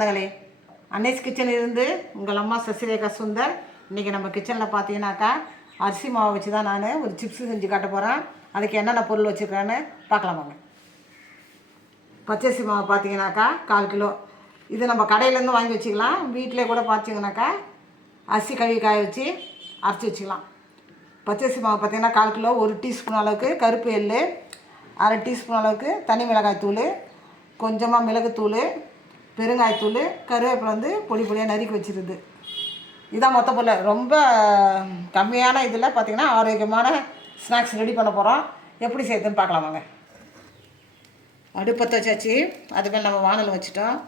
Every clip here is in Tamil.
சொந்தங்களே, அன்னைஸ் கிச்சன் இருந்து உங்கள் அம்மா சசிரேகா சுந்தர். இன்றைக்கி நம்ம கிச்சனில் பார்த்தீங்கன்னாக்கா அரிசி மாவு வச்சு தான் நான் ஒரு சிப்ஸு செஞ்சு காட்ட போகிறேன். அதுக்கு என்னென்ன பொருள் வச்சுருக்கேன்னு பார்க்கலாமாங்க. பச்சரிசி மாவு பார்த்தீங்கன்னாக்கா 1/4 கிலோ. இது நம்ம கடையிலேருந்து வாங்கி வச்சுக்கலாம். வீட்டிலே கூட பார்த்தீங்கன்னாக்கா அரிசி கழுவி காய வச்சு அரைச்சி வச்சுக்கலாம். பச்சரிசி மாவு பார்த்தீங்கன்னா 1/4 கிலோ. 1 டீஸ்பூன் அளவுக்கு கருப்பு எள், 1/2 டீஸ்பூன் அளவுக்கு தனி மிளகாய் தூள், கொஞ்சமாக மிளகுத்தூள், பெருங்காயத்தூள், கருவேப்பிலை வந்து பொடி பொடியாக நறுக்கி வச்சுருது. இதான் மொத்த பொருள். ரொம்ப கம்மியான இதில் பார்த்திங்கன்னா ஆரோக்கியமான ஸ்நாக்ஸ் ரெடி பண்ண போகிறோம். எப்படி செய்யுதுன்னு பார்க்கலாமாங்க. அடுப்பத்தை வச்சாச்சு. அதுமாதிரி நம்ம வானல் வச்சுட்டோம்.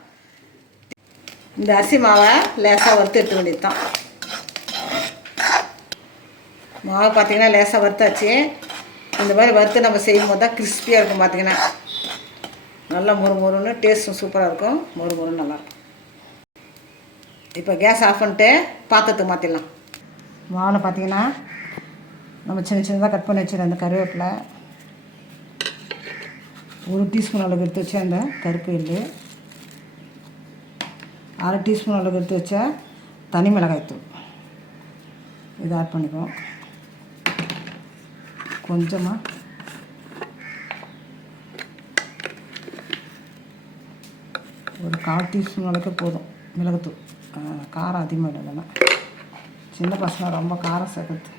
இந்த அரிசி மாவை லேசாக வறுத்து எடுத்து வேண்டியது தான். மாவை பார்த்திங்கன்னா லேசாக வறுத்தாச்சு. இந்த மாதிரி வறுத்து நம்ம செய்யும் போது தான் கிறிஸ்பியாக இருக்கும். பார்த்திங்கன்னா நல்லா மொறுன்னு டேஸ்ட்டும் சூப்பராக இருக்கும். மொறுன்னு நல்லாயிருக்கும். இப்போ கேஸ் ஆஃப் பண்ணிட்டு பாத்திரத்துக்கு மாற்றிடலாம். மாவில் பார்த்திங்கன்னா நம்ம சின்ன சின்னதாக கட் பண்ணி வச்சுருந்த அந்த கருவேப்பிலை, 1 டீஸ்பூன் அளவுக்கு எடுத்து வச்ச அந்த கருப்பு எள், 1/2 டீஸ்பூன் அளவுக்கு எடுத்து வச்ச தனி மிளகாய்த்தூள் இதை ஆட் பண்ணிக்குவோம். கொஞ்சமாக ஒரு 1/4 டீஸ்பூன் அளவுக்கு போதும் மிளகுத்தூள். காரம் அதிகமாக இல்லைன்னா சின்ன பசங்க ரொம்ப காரம் சேர்க்குறது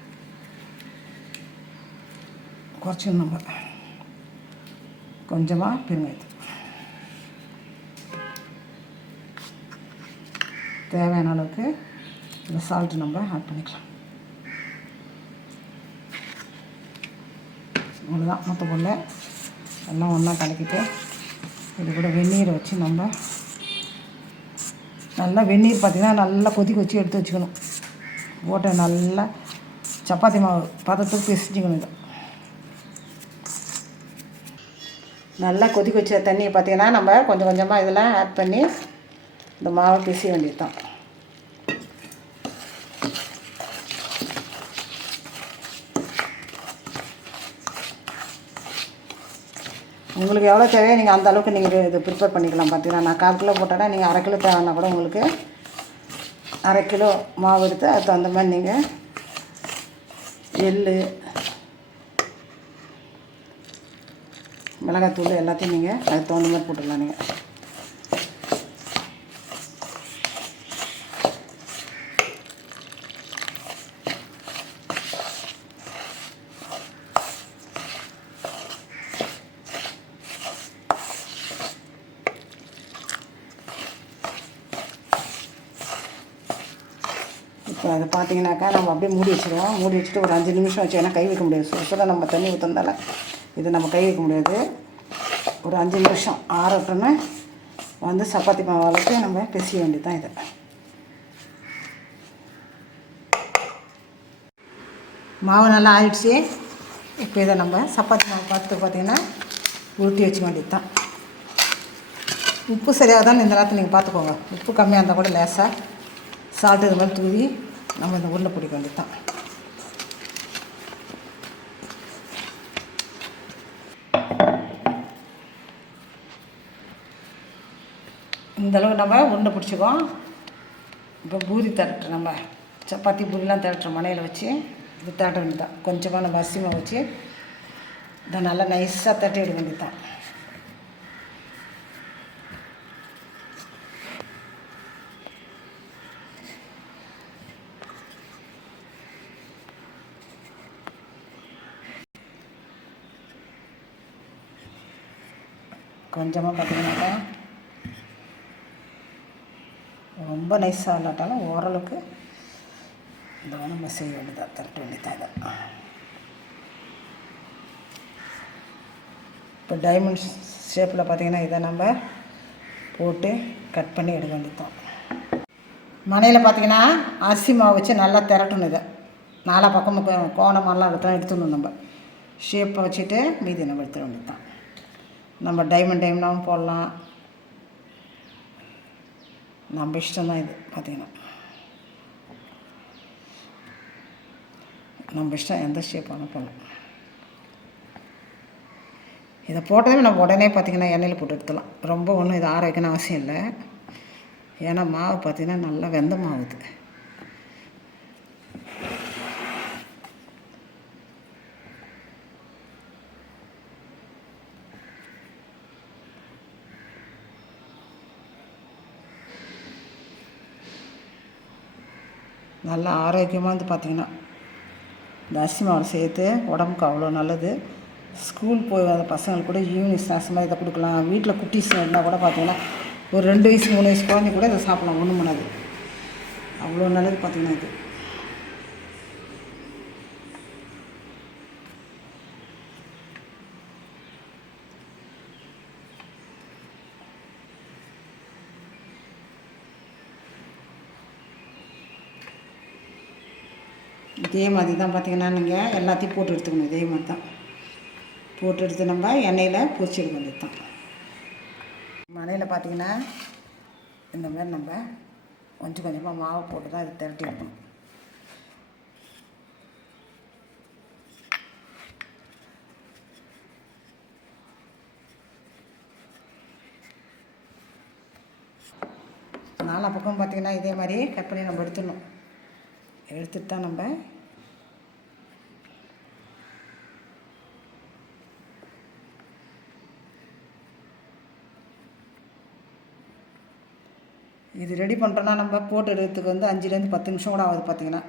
குறைச்சிக்கணும். நம்ம கொஞ்சமாக பெருங்காயத்தூள், தேவையான அளவுக்கு இந்த சால்ட்டு நம்ம ஆட் பண்ணிக்கலாம். அவ்வளோதான் மொத்த பொருள் எல்லாம் ஒன்றா கலக்கிட்டு இது கூட வெந்நீரை வச்சு நம்ம நல்லா வெந்நீர் பார்த்திங்கன்னா நல்லா கொதிக்க வச்சு எடுத்து வச்சுக்கணும். போட்டு நல்லா சப்பாத்தி மாவு பதத்துக்கு பிசைஞ்சிக்கணும். இதை நல்லா கொதிக்க வச்ச தண்ணியை பார்த்திங்கன்னா நம்ம கொஞ்சம் கொஞ்சமாக இதெல்லாம் ஆட் பண்ணி இந்த மாவை பிசைய வேண்டியது தான். உங்களுக்கு எவ்வளோ தேவையோ நீங்கள் அந்த அளவுக்கு நீங்கள் இது ப்ரிப்பேர் பண்ணிக்கலாம். பார்த்தீங்கன்னா நான் 1/4 கிலோ போட்டோன்னா நீங்கள் 1/2 கிலோ தேவைன்னா கூட உங்களுக்கு 1/2 கிலோ மாவு எடுத்து அதுக்கு தகுந்த மாதிரி நீங்கள் எள், மிளகாத்தூள் எல்லாத்தையும் நீங்கள் அதுக்கு தகுந்த மாதிரி போட்டுடலாம். நீங்கள் இப்போ அதை பார்த்தீங்கன்னாக்கா நம்ம அப்படியே மூடி வச்சுருவோம். மூடி வச்சுட்டு ஒரு 5 நிமிஷம் வச்சு, ஏன்னா கை வைக்க முடியாது. சுட நம்ம தண்ணி ஊற்றுறதால இது நம்ம கை வைக்க முடியாது. ஒரு 5 நிமிஷம் ஆறட்டுன்னு வந்து சப்பாத்தி மாவு அளவுக்கு நம்ம பிசைய வேண்டியது தான். இதை மாவு நல்லா ஆயிடுச்சு. இப்போ இதை நம்ம சப்பாத்தி மாவு பார்த்திங்கன்னா உருட்டி வச்சுக்க வேண்டியது தான். உப்பு சரியாக தான் இந்த நேரத்தில் நீங்கள் பார்த்துக்கோங்க. உப்பு கம்மியாக இருந்தால் கூட லேசாக சால்ட்டு இது மாதிரி தூவி நம்ம இந்த உருளை பிடிக்க வேண்டியது தான். இந்தளவு நம்ம உருண்டை பிடிச்சிக்கோம். இப்போ பூரி தரட்டுற நம்ம சப்பாத்தி பூரிலாம் தரட்டுற மனையில் வச்சு இது தட்ட வேண்டியது தான். கொஞ்சமாக நம்ம அரிசி மாவு வச்சு இதை நல்லா நைஸாக தட்டி எடுக்க வேண்டியது தான். கொஞ்சமாக பார்த்திங்கனாக்கா ரொம்ப நைஸாக இல்லாட்டாலும் ஓரளவுக்கு இந்த நம்ம செய்ய வேண்டியதாக தரட்ட வேண்டியதாக. இதை இப்போ டைமண்ட் ஷேப்பில் பார்த்திங்கன்னா இதை நம்ம போட்டு கட் பண்ணி எடுக்க வேண்டியதான். மனையில் பார்த்திங்கன்னா அரிசி மாவு வச்சு நல்லா திரட்டணும். இதை நாலா பக்கமும் கோணமெல்லாம் எடுத்துலாம் எடுத்துடணும். நம்ம ஷேப்பை வச்சுட்டு மீதி நம்ம எடுத்துட வேண்டியது தான். நம்ம டைமண்டாகவும் போடலாம். நம்ம இஷ்டம் தான். இது பார்த்திங்கன்னா நம்ம இஷ்டம், எந்த ஷேப் வேணால் போடலாம். இதை போட்டதுமே நம்ம உடனே பார்த்திங்கன்னா எண்ணெயில் போட்டு எடுத்துடலாம். ரொம்ப ஒன்றும் இதை ஆற வைக்கணும் அவசியம் இல்லை. ஏன்னா மாவு பார்த்திங்கன்னா நல்லா வெந்த மாவுது. நல்லா ஆரோக்கியமாக வந்து பார்த்திங்கன்னா இந்த அரிசி மாவு சேர்த்து உடம்புக்கு அவ்வளோ நல்லது. ஸ்கூல் போய் வர பசங்களுக்கு கூட ஈவினிங் ஸ்நாக்ஸ் மாதிரி இதை கொடுக்கலாம். வீட்டில் குட்டீஸ் இருந்தால் கூட பார்த்திங்கன்னா ஒரு 2 வயசு 3 வயசு குழந்தை கூட இதை சாப்பிடலாம். ஒன்றும் பண்ணாது, அவ்வளோ நல்லது பார்த்திங்கன்னா இது. இதே மாதிரி தான் பார்த்திங்கன்னா நீங்கள் எல்லாத்தையும் போட்டு எடுத்துக்கணும். இதே மாதிரி தான் போட்டு எடுத்து நம்ம எண்ணெயில் பொரிச்சு எடுக்க வேண்டியது தான். மனையில் பார்த்திங்கன்னா இந்த மாதிரி நம்ம கொஞ்சம் கொஞ்சமாக மாவை போட்டு தான் இது திரட்டி எடுக்கணும். நாலா பக்கம் பார்த்திங்கன்னா இதே மாதிரி கட் பண்ணி நம்ம எடுத்துடணும். எடுத்துட்டு தான் நம்ம இது ரெடி பண்ணுறோன்னா நம்ம போட்டு எடுக்கிறதுக்கு வந்து 5லேருந்து 10 நிமிஷம் கூட ஆகுது. பார்த்திங்கன்னா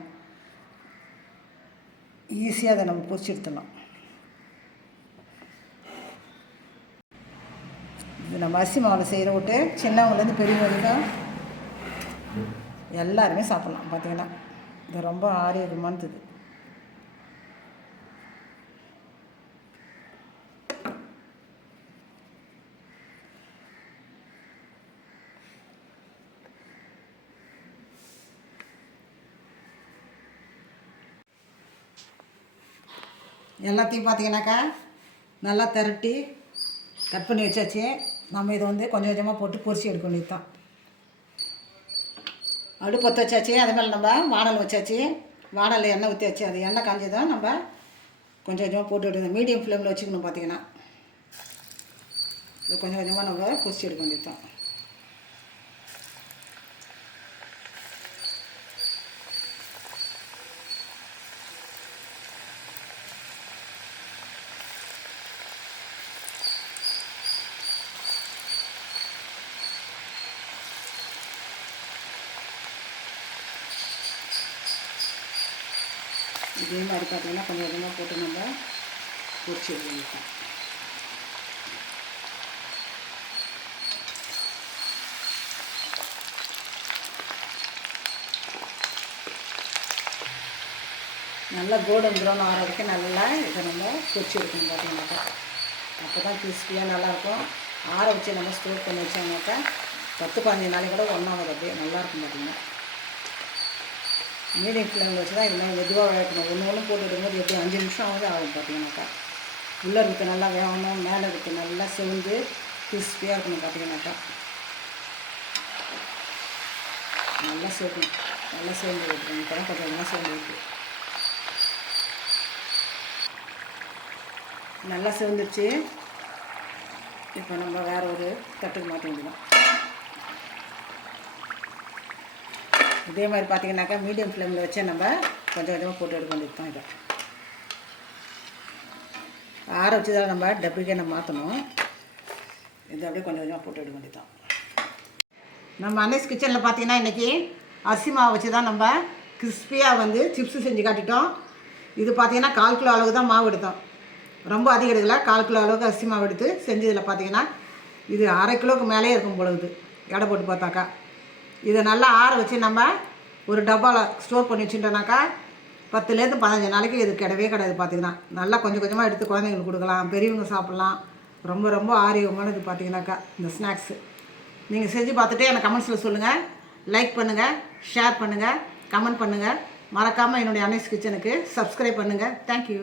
ஈஸியாக அதை நம்ம பொரிச்சு எடுத்துடலாம். இது நம்ம அரிசி மாவில் செய்கிற விட்டு சின்னவங்கலேருந்து பெரியவங்க வரைக்கும் எல்லாருமே சாப்பிட்லாம். பார்த்திங்கன்னா இது ரொம்ப ஆரோக்கியமானது. எல்லாத்தையும் பார்த்திங்கனாக்கா நல்லா திரட்டி கட் பண்ணி வச்சாச்சு. நம்ம இதை வந்து கொஞ்சம் கொஞ்சமாக போட்டு பொரிச்சு எடுக்க வேண்டியது தான். அடுப்பு பற்ற வச்சாச்சு. அது மேலே நம்ம வானல் வச்சாச்சு. வானலில் எண்ணெய் ஊற்றியாச்சு. அது எண்ணெய் காஞ்சதான் நம்ம கொஞ்சம் கொஞ்சமாக போட்டு எடுக்கணும். மீடியம் ஃப்ளேமில் வச்சுக்கணும். பார்த்திங்கன்னா இது கொஞ்சம் கொஞ்சமாக நம்ம பொரிச்சு எடுக்க வேண்டியது தான். இதே மாதிரி பார்த்திங்கன்னா கொஞ்சம் கொஞ்சமாக போட்டு நம்ம பொரிச்சு எடுக்கணும். நல்லா கோல்டன் ப்ரௌன் ஆகிற வரைக்கும் நல்லா இதை நம்ம பொரிச்சு எடுக்கணும். பார்த்திங்கனாக்கா அப்போ தான் கிறிஸ்பியாக நல்லாயிருக்கும். ஆற வச்சு நம்ம ஸ்டோர் பண்ணி வச்சோம்னாக்கா 10-15 நாளைக்கு கூட ஒன்றாவது அப்படியே நல்லாயிருக்கும். பார்த்திங்கன்னா மீடியம் ஃப்ளேமில் வச்சு தான் இதெல்லாம் மெதுவாக வேகணும். ஒன்று போட்டு விடும்போது எப்படி 5 நிமிஷம் ஆகும். பார்த்திங்கனாக்கா உள்ளே இருக்க நல்லா வேகணும், மேலே இருக்க நல்லா செவந்து கிறிஸ்பியாக இருக்கணும். பார்த்திங்கனாக்கா நல்லா சேர்க்கணும். நல்லா சேர்ந்து வைக்கணும். இப்போ தான் கொஞ்சம் நல்லா சேர்ந்து வைக்கும். நல்லா சேர்ந்துருச்சு. இப்போ நம்ம வேறு ஒரு தட்டுக்கு மாற்ற வேண்டியதான். இதே மாதிரி பார்த்திங்கனாக்கா மீடியம் ஃப்ளேமில் வச்சு நம்ம கொஞ்சம் கொஞ்சமாக போட்டு எடுக்க வேண்டியது தான். இதை ஆற வச்சு தான் நம்ம டப்பிக்கே நம்ம மாற்றணும். இது அப்படியே கொஞ்சம் கொஞ்சமாக போட்டு எடுக்க வேண்டியது தான். நம்ம அன்னைஸ் கிச்சனில் பார்த்திங்கன்னா இன்றைக்கி அரிசி மாவு வச்சு தான் நம்ம கிறிஸ்பியாக வந்து சிப்ஸு செஞ்சு காட்டிட்டோம். இது பார்த்திங்கன்னா 1/4 கிலோ அளவு தான் மாவு எடுத்தோம். ரொம்ப அதிகம் எடுக்கல. 1/4 கிலோ அளவுக்கு அரிசி மாவு எடுத்து செஞ்சதில் பார்த்திங்கன்னா இது 1/2 கிலோவுக்கு மேலே இருக்கும் பொழுது எடை போட்டு பார்த்தாக்கா. இதை நல்லா ஆற வச்சு நம்ம ஒரு டப்பாவில் ஸ்டோர் பண்ணி வச்சுட்டோம்னாக்கா 10லேருந்து 15 நாளைக்கு இது கிடவே கிடையாது. பார்த்திங்கன்னா நல்லா கொஞ்சம் கொஞ்சமாக எடுத்து குழந்தைங்களுக்கு கொடுக்கலாம், பெரியவங்க சாப்பிட்லாம். ரொம்ப ரொம்ப ஆரோக்கியமானது பார்த்திங்கனாக்கா இந்த ஸ்நாக்ஸு. நீங்கள் செஞ்சு பார்த்துட்டு எனக்கு கமெண்ட்ஸில் சொல்லுங்கள். லைக் பண்ணுங்கள், ஷேர் பண்ணுங்கள், கமெண்ட் பண்ணுங்கள். மறக்காமல் என்னுடைய அன்னைஸ் கிச்சனுக்கு சப்ஸ்கிரைப் பண்ணுங்கள். தேங்க்யூ.